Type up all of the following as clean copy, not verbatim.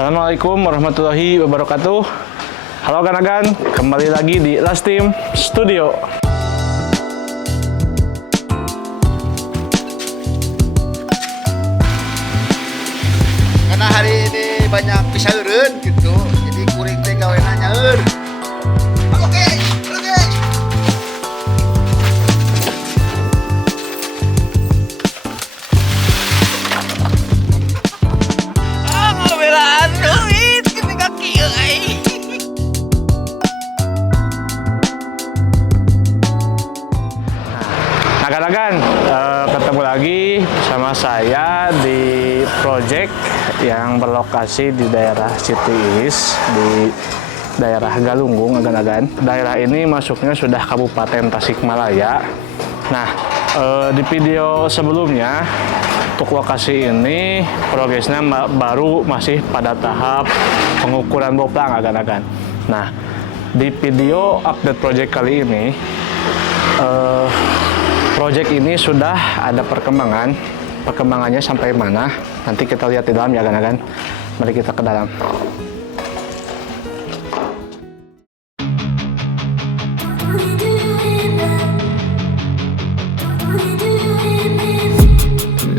Assalamualaikum warahmatullahi wabarakatuh. Halo Ganagan, kembali lagi di Lastim Studio. Karena hari ini banyak pisaureun gitu, jadi kuring teh gawena nyaeur. Oke. Belaan duit ketika kieu ai. Nah Ganagan, ketemu lagi sama saya di project yang berlokasi di daerah Citiis, di daerah Galunggung, Ganagan. Daerah ini masuknya sudah Kabupaten Tasikmalaya. Nah, di video sebelumnya untuk lokasi ini progresnya baru masih pada tahap pengukuran boplang Ganagan. Nah, di video update project kali ini project ini sudah ada perkembangannya sampai mana nanti kita lihat di dalam ya Ganagan. Mari kita ke dalam.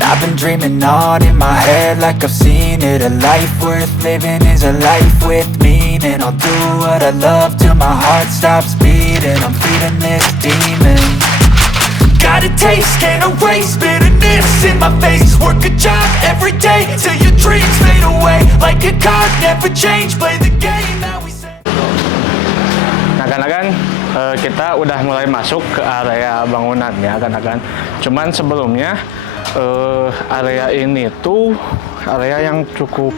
I've been dreaming on in my head like I've seen it. A life worth living is a life with meaning. I'll do what I love till my heart stops beating. I'm feeding this demon. Got a taste, can't erase bitterness in my face. Work a job every day till your dreams fade away. Like a card, never change, play the game that we say. Nah Ganagan, kita udah mulai masuk ke area bangunannya Ganagan. Cuman sebelumnya area ini tuh area yang cukup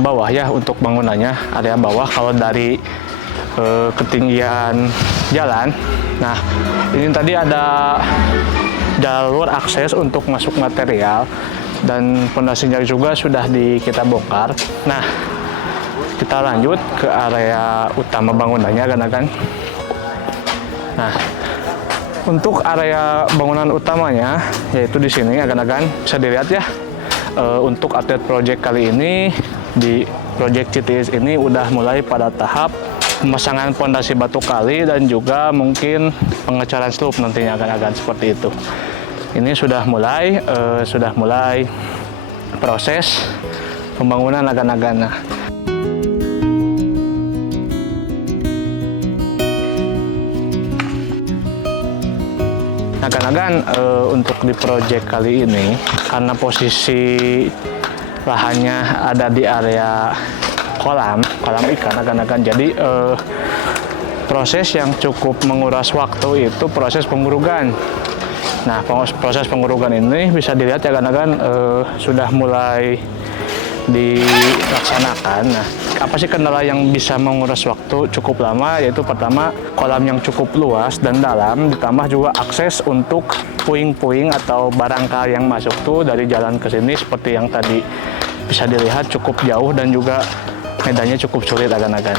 bawah ya untuk bangunannya, area bawah kalau dari ketinggian jalan. Nah, ini tadi ada jalur akses untuk masuk material dan pondasinya juga sudah kita bongkar. Nah, kita lanjut ke area utama bangunannya Ganagan. Nah, untuk area bangunan utamanya yaitu di sini Ganagan, bisa dilihat ya. Untuk update project kali ini di project Citiis ini udah mulai pada tahap pemasangan pondasi batu kali dan juga mungkin pengecoran slope nantinya Ganagan, seperti itu. Ini sudah mulai proses pembangunan Ganagan. Nah Ganagan, untuk di project kali ini karena posisi lahannya ada di area kolam ikan Ganagan, jadi proses yang cukup menguras waktu itu proses pengurugan. Nah, proses pengurugan ini bisa dilihat ya Ganagan, sudah mulai dilaksanakan. Nah, apa sih kendala yang bisa menguras waktu cukup lama? Yaitu pertama, kolam yang cukup luas dan dalam, ditambah juga akses untuk puing-puing atau barangkal yang masuk tuh dari jalan ke sini seperti yang tadi bisa dilihat cukup jauh dan juga medannya cukup sulit Ganagan.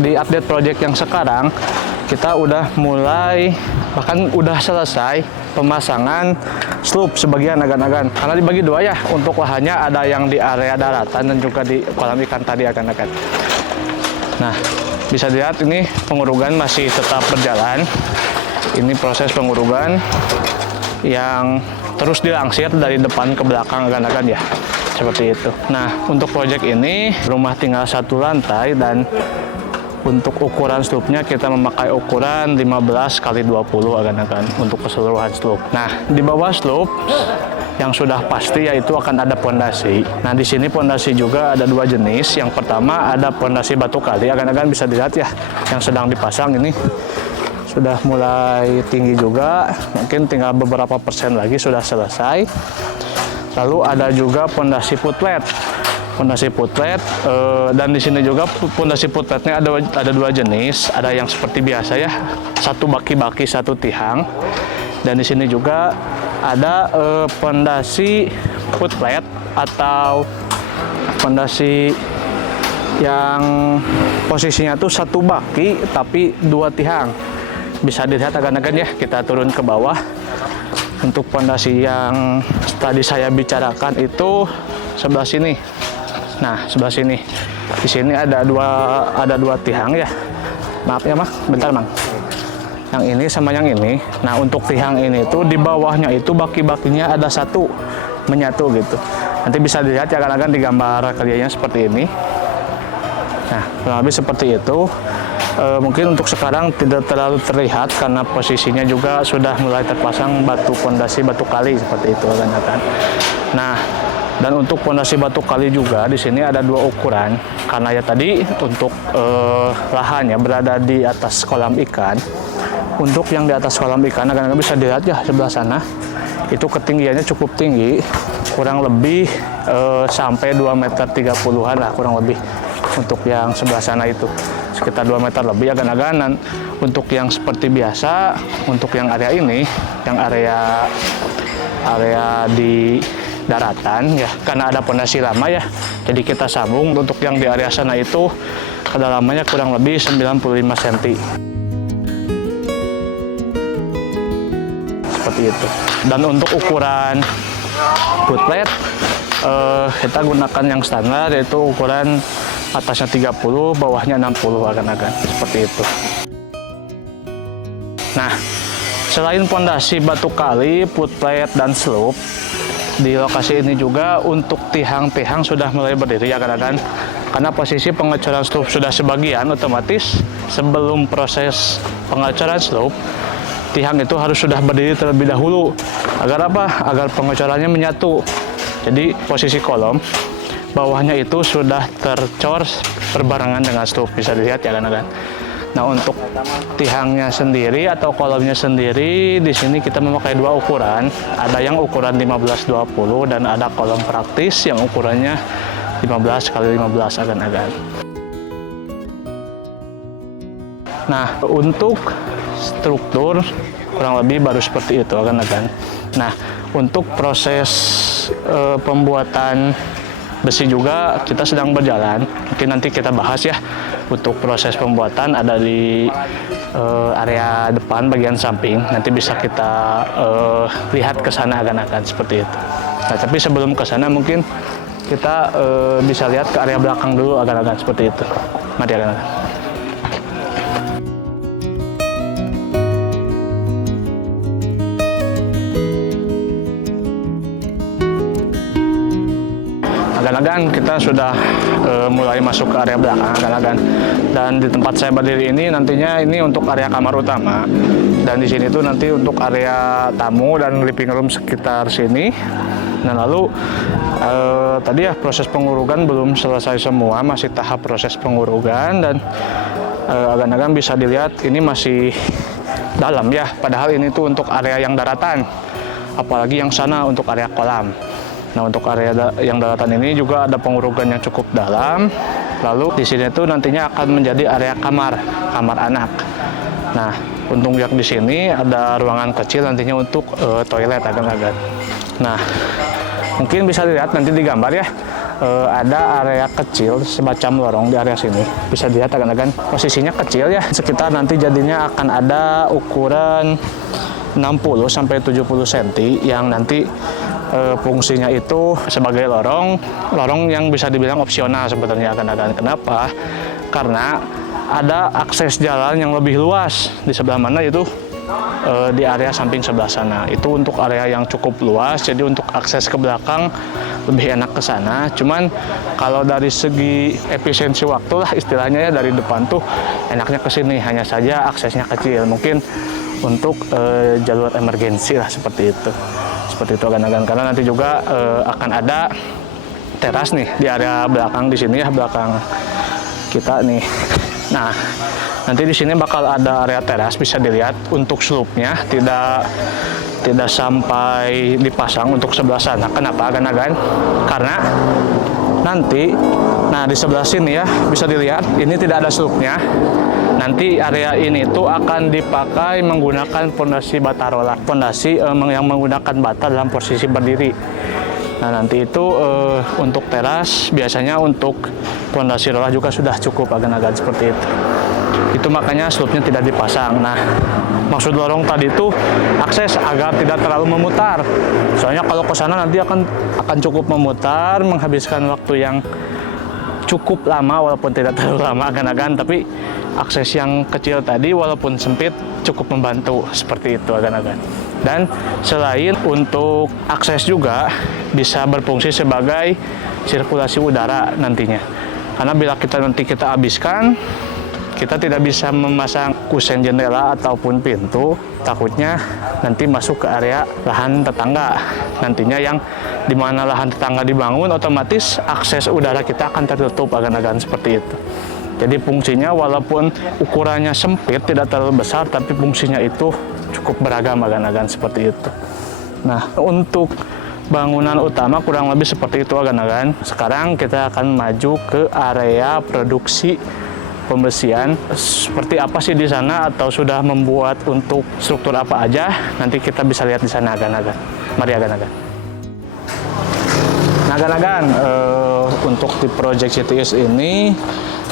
Di update project yang sekarang kita udah mulai, bahkan udah selesai pemasangan slope sebagian Ganagan, karena dibagi dua ya untuk lahannya, ada yang di area daratan dan juga di kolam ikan tadi Ganagan. Nah, bisa dilihat ini pengurugan masih tetap berjalan. Ini proses pengurugan yang terus dilangsir dari depan ke belakang Ganagan ya, seperti itu. Nah, untuk project ini rumah tinggal satu lantai dan untuk ukuran slope-nya kita memakai ukuran 15 x 20 Ganagan untuk keseluruhan slope. Nah, di bawah slope yang sudah pasti yaitu akan ada pondasi. Nah, di sini pondasi juga ada dua jenis. Yang pertama ada pondasi batu kali Ganagan, bisa dilihat ya yang sedang dipasang ini sudah mulai tinggi juga, mungkin tinggal beberapa persen lagi sudah selesai. Lalu ada juga pondasi putlet. Dan di sini juga pondasi putletnya ada dua jenis, ada yang seperti biasa ya, satu baki-baki satu tihang, dan di sini juga ada pondasi putlet atau pondasi yang posisinya tuh satu baki tapi dua tihang. Bisa dilihat Ganagan ya, kita turun ke bawah. Untuk pondasi yang tadi saya bicarakan itu sebelah sini. Nah, sebelah sini. Di sini ada dua tiang ya. Maaf ya, Mang. Bentar, Mang. Yang ini sama yang ini. Nah, untuk tiang ini tuh di bawahnya itu baki-bakinya ada satu menyatu gitu. Nanti bisa dilihat ya kan di gambar kerjanya seperti ini. Nah, kurang lebih seperti itu. Mungkin untuk sekarang tidak terlalu terlihat karena posisinya juga sudah mulai terpasang batu pondasi batu kali seperti itu kan. Nah, dan untuk pondasi batu kali juga di sini ada dua ukuran karena ya tadi untuk lahannya berada di atas kolam ikan. Untuk yang di atas kolam ikan agak bisa dilihat ya sebelah sana. Itu ketinggiannya cukup tinggi, kurang lebih sampai 2,30 meter lah kurang lebih. Untuk yang sebelah sana itu sekitar 2 meter lebih agak-aganan. Untuk yang seperti biasa, untuk yang area ini, yang area di daratan ya, karena ada pondasi lama ya, jadi kita sambung. Untuk yang di area sana itu kedalamannya kurang lebih 95 cm. Seperti itu. Dan untuk ukuran footplate kita gunakan yang standar, yaitu ukuran atasnya 30, bawahnya 60 agan-agan seperti itu. Nah, selain pondasi batu kali, footplate dan slope, di lokasi ini juga untuk tiang-tiang sudah mulai berdiri agan-agan. Karena posisi pengecoran slope sudah sebagian, otomatis sebelum proses pengecoran slope, tiang itu harus sudah berdiri terlebih dahulu. Agar apa? Agar pengecorannya menyatu. Jadi posisi kolom bawahnya itu sudah tercor berbarengan dengan slope, bisa dilihat ya kan. Nah, untuk tiangnya sendiri atau kolomnya sendiri di sini kita memakai dua ukuran. Ada yang ukuran 15-20 dan ada kolom praktis yang ukurannya 15 x 15 agan-agan. Nah, untuk struktur kurang lebih baru seperti itu agan-agan. Nah, untuk proses pembuatan besi juga kita sedang berjalan. Mungkin nanti kita bahas ya. Untuk proses pembuatan ada di area depan bagian samping. Nanti bisa kita lihat ke sana akan seperti itu. Nah, tapi sebelum ke sana mungkin kita bisa lihat ke area belakang dulu akan seperti itu. Mari akan. Agan-agan kita sudah mulai masuk ke area belakang agan-agan. Dan di tempat saya berdiri ini nantinya ini untuk area kamar utama. Dan di sini tuh nanti untuk area tamu dan living room sekitar sini. Nah, lalu tadi ya proses pengurugan belum selesai semua, masih tahap proses pengurugan. Dan agan-agan bisa dilihat ini masih dalam ya, padahal ini tuh untuk area yang daratan. Apalagi yang sana untuk area kolam. Nah, untuk area yang daratan ini juga ada pengurugan yang cukup dalam. Lalu di sini tuh nantinya akan menjadi area kamar anak. Nah, untuk yang di sini ada ruangan kecil nantinya untuk toilet agan-agan. Nah, mungkin bisa dilihat nanti di gambar ya. Ada area kecil semacam lorong di area sini. Bisa dilihat agan-agan posisinya kecil ya. Sekitar nanti jadinya akan ada ukuran 60 sampai 70 cm yang nanti fungsinya itu sebagai lorong yang bisa dibilang opsional sebenarnya akan. Kenapa? Karena ada akses jalan yang lebih luas di sebelah mana, itu di area samping sebelah sana. Itu untuk area yang cukup luas, jadi untuk akses ke belakang lebih enak ke sana. Cuman kalau dari segi efisiensi waktu lah istilahnya ya, dari depan tuh enaknya ke sini, hanya saja aksesnya kecil. Mungkin untuk jalur emergensi lah seperti itu. Seperti itu agan-agan, karena nanti juga akan ada teras nih di area belakang di sini ya, belakang kita nih. Nah, nanti di sini bakal ada area teras, bisa dilihat untuk slope-nya tidak sampai dipasang untuk sebelah sana. Kenapa agan-agan? Karena nanti, nah di sebelah sini ya bisa dilihat ini tidak ada slope-nya. Nanti area ini tuh akan dipakai menggunakan pondasi bata rola, pondasi yang menggunakan bata dalam posisi berdiri. Nah, nanti itu untuk teras biasanya untuk pondasi rola juga sudah cukup agan-agan seperti itu. Itu makanya sloopnya tidak dipasang. Nah, maksud lorong tadi itu akses agar tidak terlalu memutar. Soalnya kalau ke sana nanti akan cukup memutar, menghabiskan waktu yang cukup lama walaupun tidak terlalu lama agan-agan, tapi akses yang kecil tadi walaupun sempit cukup membantu seperti itu agan-agan. Dan selain untuk akses juga bisa berfungsi sebagai sirkulasi udara nantinya. Karena bila kita habiskan, kita tidak bisa memasang kusen jendela ataupun pintu, takutnya nanti masuk ke area lahan tetangga. Nantinya yang dimana lahan tetangga dibangun, otomatis akses udara kita akan tertutup agan-agan seperti itu. Jadi fungsinya walaupun ukurannya sempit, tidak terlalu besar, tapi fungsinya itu cukup beragam agan-agan seperti itu. Nah, untuk bangunan utama kurang lebih seperti itu agan-agan. Sekarang kita akan maju ke area produksi pembesian. Seperti apa sih di sana atau sudah membuat untuk struktur apa aja, nanti kita bisa lihat di sana agan-agan. Mari agan-agan. Nah agan-agan, untuk di Project CTS ini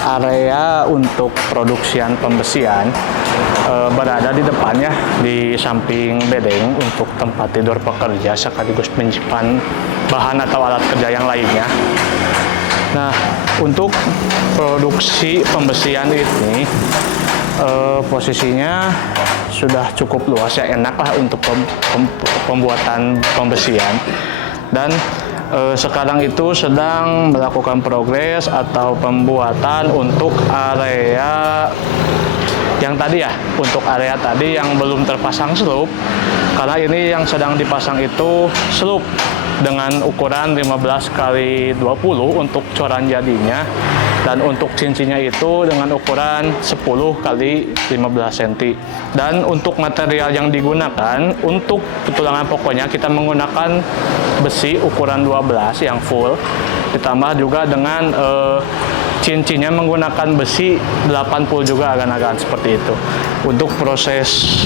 area untuk produksian pembesian berada di depannya, di samping bedeng untuk tempat tidur pekerja sekaligus menyimpan bahan atau alat kerja yang lainnya. Nah, untuk produksi pembesian ini posisinya sudah cukup luas ya, enak lah untuk pembuatan pembesian. Dan sekarang itu sedang melakukan progres atau pembuatan untuk area yang tadi ya, untuk area tadi yang belum terpasang sloop, karena ini yang sedang dipasang itu sloop dengan ukuran 15 x 20 untuk coran jadinya, dan untuk cincinnya itu dengan ukuran 10 x 15 cm. Dan untuk material yang digunakan untuk petulangan pokoknya kita menggunakan besi ukuran 12 yang full, ditambah juga dengan cincinnya menggunakan besi 80 juga agan-agan seperti itu. Untuk proses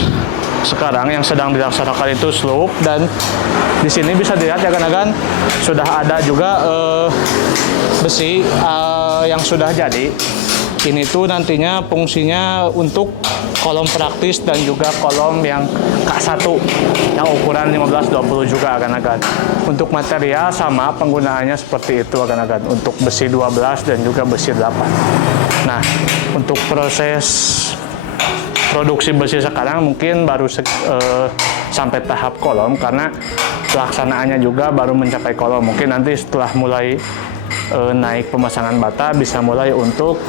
sekarang yang sedang dilaksanakan itu sloop, dan di sini bisa dilihat ya agan-agan sudah ada juga besi yang sudah jadi. Ini tuh nantinya fungsinya untuk kolom praktis dan juga kolom yang K1 yang ukuran 15-20 juga agan-agan. Untuk material sama penggunaannya seperti itu agan-agan, untuk besi 12 dan juga besi 8. Nah, untuk proses produksi besi sekarang mungkin baru sampai tahap kolom, karena pelaksanaannya juga baru mencapai kolom. Mungkin nanti setelah mulai naik pemasangan bata bisa mulai untuk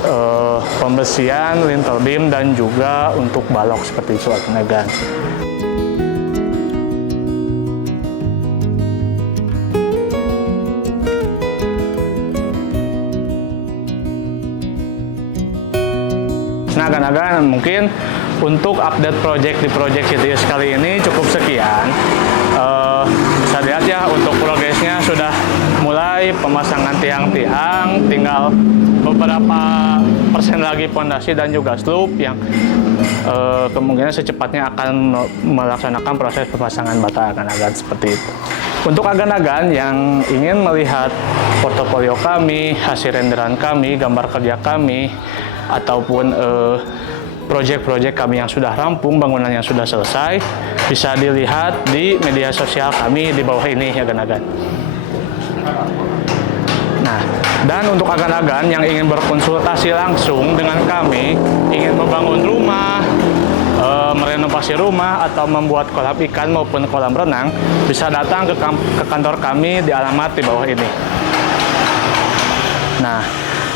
pembesian lintel beam dan juga untuk balok seperti itu agan-agan. Nah agan-agan, mungkin untuk update project di Project CTS kali ini cukup sekian. Bisa dilihat ya, untuk progresnya sudah mulai pemasangan tiang-tiang, tinggal beberapa persen lagi pondasi dan juga sloop yang kemungkinan secepatnya akan melaksanakan proses pemasangan bata agan-agan seperti itu. Untuk agan-agan yang ingin melihat portofolio kami, hasil renderan kami, gambar kerja kami, ataupun proyek-proyek kami yang sudah rampung, bangunan yang sudah selesai, bisa dilihat di media sosial kami di bawah ini ya agan-agan. Nah, dan untuk agan-agan yang ingin berkonsultasi langsung dengan kami, ingin membangun rumah, merenovasi rumah, atau membuat kolam ikan maupun kolam renang, bisa datang ke kantor kami di alamat di bawah ini. Nah,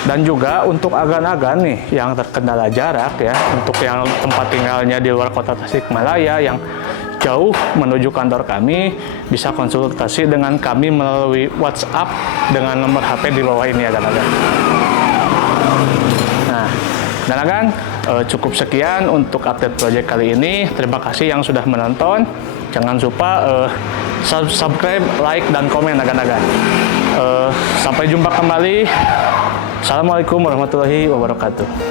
dan juga untuk agan-agan nih yang terkendala jarak ya, untuk yang tempat tinggalnya di luar kota Tasikmalaya yang jauh menuju kantor kami, bisa konsultasi dengan kami melalui WhatsApp dengan nomor HP di bawah ini agan-agan. Nah, agan-agan, cukup sekian untuk update project kali ini. Terima kasih yang sudah menonton. Jangan lupa subscribe, like, dan komen agan-agan. Sampai jumpa kembali. Assalamualaikum warahmatullahi wabarakatuh.